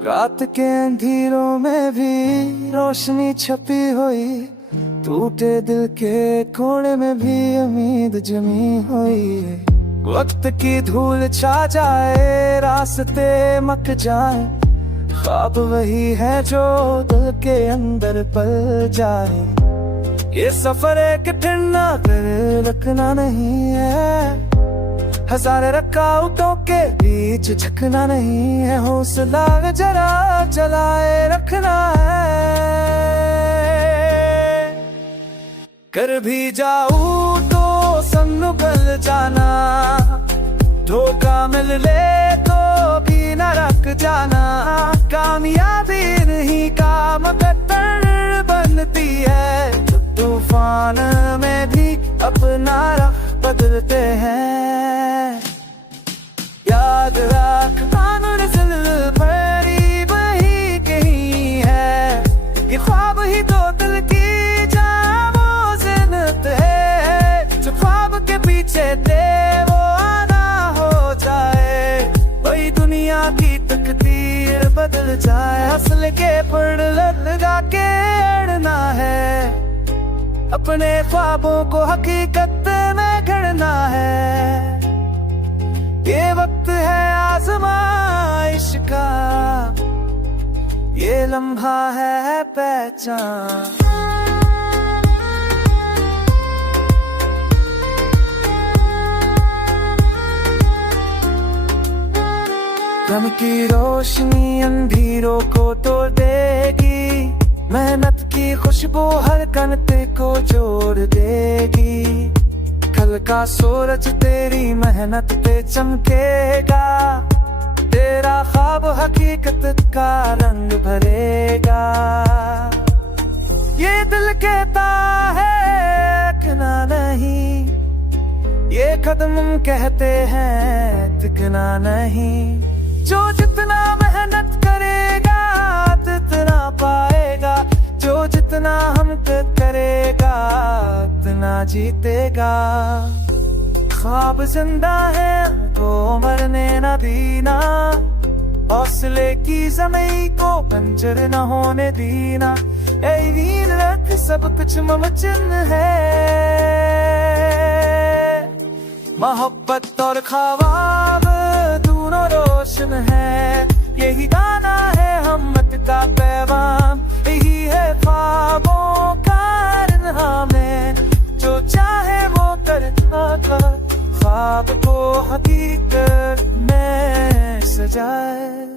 रात के अंधेरों में भी रोशनी छपी हुई, टूटे दिल के कोने में भी उम्मीद जमी हुई। वक्त की धूल छा जाए, रास्ते मक जाए, ख्वाब वही है जो दिल के अंदर पल जाए। ये सफर एक ठंडा कर रखना नहीं है, हजारे रकावटों के बीच झुकना नहीं है, हौसला जरा जलाए रखना है। कर भी जाऊं तो संग बल जाना, धोखा मिल ले तो भी न रख जाना। कामयाबी नहीं काम कतर बनती है, तूफान में भी अपना रख बदलते हैं। याद रख मंजिल बड़ी वही कहीं है, ये ख्वाब ही तो दिल की जामो जिन्नत है। जो ख्वाब के पीछे दे वो आना हो जाए, वही दुनिया की तकदीर बदल जाए। हंसल के पड़ लगा के अड़ना है, अपने ख्वाबों को हकीकत में गढ़ना है। ये वक्त है आज़माइश का, ये लम्हा है पहचान। गम की रोशनी अंधेरों को तोड़ देगी, मेहनत की खुशबू हर कनते को जोड़ देगी। कल का सूरज तेरी मेहनत पे चमकेगा, तेरा ख्वाब हकीकत का रंग भरेगा। ये दिल कहता है रुकना नहीं, ये कदम कहते हैं टिकना नहीं। जो जितना मेहनत करेगा जितना पाएगा, जो जितना हम करेगा उतना जीतेगा। ख्वाब जिंदा है तो मरने न देना, हौसले की ज़मीं को बंजर न होने देना। यकीन रख सब कुछ मुमकिन है, मोहब्बत और ख्वाब दोनों रोशन है। यही गाना है हिम्मत का पैगाम, यही है ख्वाबों का हमें जो चाहे वो करना था। ख्वाब को हकीकत में सजाए।